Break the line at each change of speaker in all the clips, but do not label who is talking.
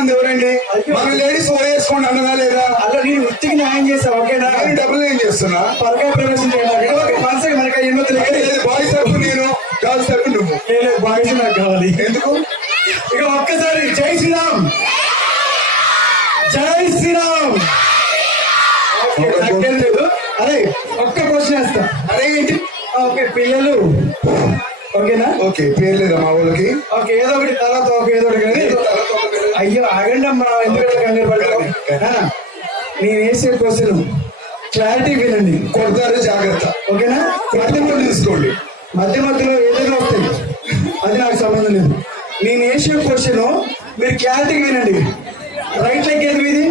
ఎవరండి? మన లేడీస్ ఓడేసుకోండి అన్నదా లేదా?
అలా నేను వృత్తికి న్యాయం చేస్తా ఓకేనా?
నేను డబ్బులు ఏం చేస్తున్నా.
పరకాయ ప్రవేశం చేయాలి? మనసుకి మనకి ఎన్నో
బాయ్స్ తరపు నేను గర్ల్స్ తరపు నువ్వు.
తెలియదు బాయ్స్ నాకు కావాలి.
ఎందుకు?
ఇక ఒక్కసారి జై శ్రీరామ్. జై శ్రీరామ్. లేదు. అదే ఒక్క క్వశ్చన్ వేస్తా.
అరే ఏంటి?
ఓకే పిల్లలు. ఓకేనా?
ఓకే పేరు లేదా మా వాళ్ళకి?
ఓకే ఏదో ఒకటి తర్వాత ఒక ఏదో ఒకటి కానీ. అయ్యో ఆగండి అమ్మా ఎందుకంటే కంగారు పడతాం. నేను వేసే క్వశ్చన్ క్లారిటీ వినండి
కొడతారు జాగ్రత్త.
ఓకేనా?
మధ్యలో తీసుకోండి.
మధ్య మధ్యలో ఏదైనా వస్తాయి. అది నాకు సంబంధం లేదు. నేను వేసే క్వశ్చన్ మీరు క్లారిటీ వినండి. రైట్ లెగ్ ఏది మీది?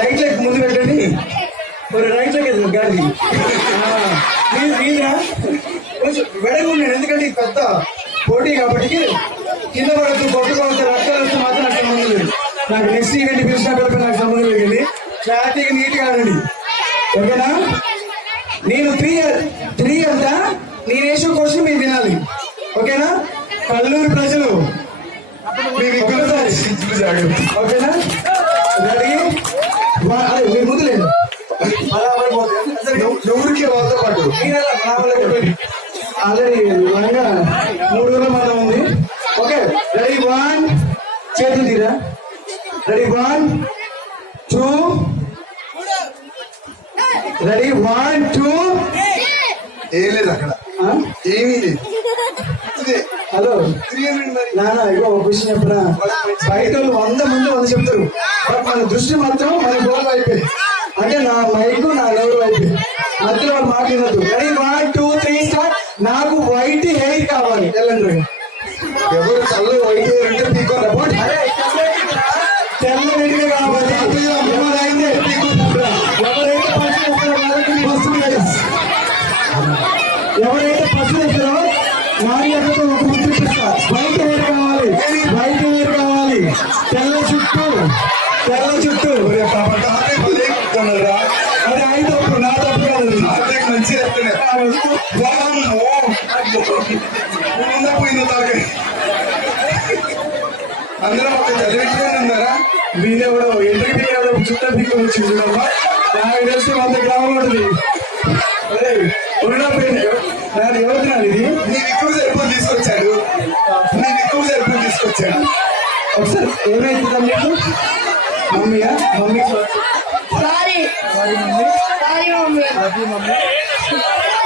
రైట్ లెగ్ ముందు పెట్టండి. మరి రైట్ లెగ్ ఏది? గాడి మీది మీదా కొంచెం వెడగా ఉన్నాను ఎందుకంటే ఇది పెద్ద పోటీ కాబట్టి కింద పడద్దు కొట్టుకోవచ్చు రక్తాలు వస్తే మాత్రం నాకు సంబంధం లేదు. నాకు నెక్స్ట్ ఈవెంట్ పిలిచినా కలిపి నాకు సంబంధం లేదు కానీ క్లారిటీగా నీట్గా ఆడండి. ఓకేనా? నేను త్రీ త్రీ అంతా నేను వేసే క్వశ్చన్ మీరు వినాలి. ఓకేనా? కల్లూరు ప్రజలు ఓకేనా? మీరు ముందు లేదు
వాళ్ళతో పాటు.
ఆల్రెడీ మూడు రోజుల మందం ఉంది. వన్ చేతులు తీరా? Ready one two ready one two
ఏం లేదు అక్కడ. ఏమీ లేదు.
హలో నాన్న ఇగో ఒక విషయం చెప్పనా? బయట వాళ్ళు వంద మంది వంద చెప్తారు. బట్ మన దృష్టి మాత్రం మన గోల్ వైపే. అంటే నా మైక్ నా లెవెల్ వైపే. మధ్యలో వాళ్ళు మాట్లాడద్దు. Ready one two three start నాకు వైట్ హెయిర్ కావాలి. వెళ్ళండి
కళ్ళు వైట్ అంటే పీకో
తెల్ల ఇస్తారో వాళ్ళకి పసుపు వేయాలి. ఎవరైతే పసుపు ఇస్తారో వారి యొక్క ఒక కావాలి. వైట్ హెయిర్ కావాలి. తెల్ల చుట్టూ తెల్ల చుట్టూ అది ఐదు తప్పు నా తప్పు కాదు. అది.
మంచి అందరం ఒక టెలివిజన్ ఉన్నారా
మీరెవడో ఎంట్రీ ఎవడో చుట్టూ దిక్కు వచ్చి చూడమ్మా. నాకు తెలిసి వంద గ్రాములు ఉంటుంది. అదే ఉన్న పెయిన్ నేను ఎవరు తినాలి ఇది
నీ ఎక్కువ సరిపోయి తీసుకొచ్చాడు? నీ ఎక్కువ సరిపోయి తీసుకొచ్చాడు?
ఒకసారి ఏమైతుందా మీకు మమ్మీయా? Mummy
sorry
sorry mummy.
Sorry mummy.
Mummy.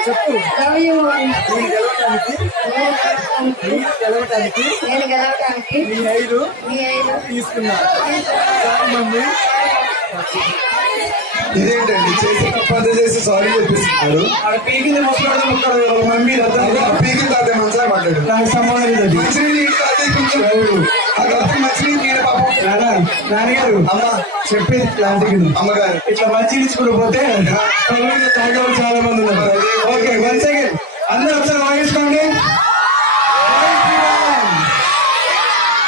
చెప్పు. నేను గెలవటానికి నేను గెలవటానికి
నేను గెలవడానికి
మీ ఐదు
మీ ఐదు
తీసుకున్నా. సారీ మమ్మీ
ఇదేంటండి? చేసి తప్పంతా చేసి సారీ చెప్పిస్తున్నారు.
పీకింది మొక్కడం మొక్కడం మమ్మీ
పీకి తాతే మంచిగా మాట్లాడు
నాకు సంబంధం లేదు. నాన్నగారు
అమ్మ
చెప్పేది క్లాంటికి
అమ్మగారు
ఇట్లా మంచి ఇచ్చుకుంటూ పోతే తాగేవాళ్ళు చాలా మంది ఉన్నారు. Okay one second. అందరూ ఒకసారి వాయించుకోండి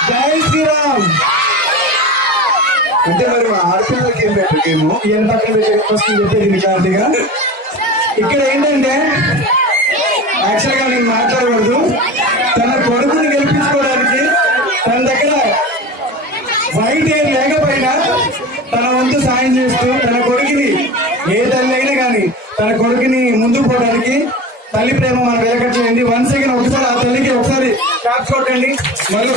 జై శ్రీరామ్.
అంటే మరి మా ఆడపిల్లలకి ఏం పెట్టు గేమ్?
ఏం పక్కన వస్తుంది చెప్పేది క్లారిటీగా? ఇక్కడ ఏంటంటే యాక్చువల్గా నేను మాట్లాడకూడదు తన కొడుకుని గెలిపించుకోవడానికి తన దగ్గర వైట్ హెయిర్ లేకపోయినా తన వంతు సాయం చేస్తూ తన కొడుకుని ఏ తల్లి అయినా కానీ తన కొడుకుని ముందుకు పోవడానికి తల్లి ప్రేమ మనం వెలకట్టలేండి వన్ సెకండ్ ఒకసారి ఆ తల్లికి ఒకసారి క్యాప్స్ కొట్టండి. మరి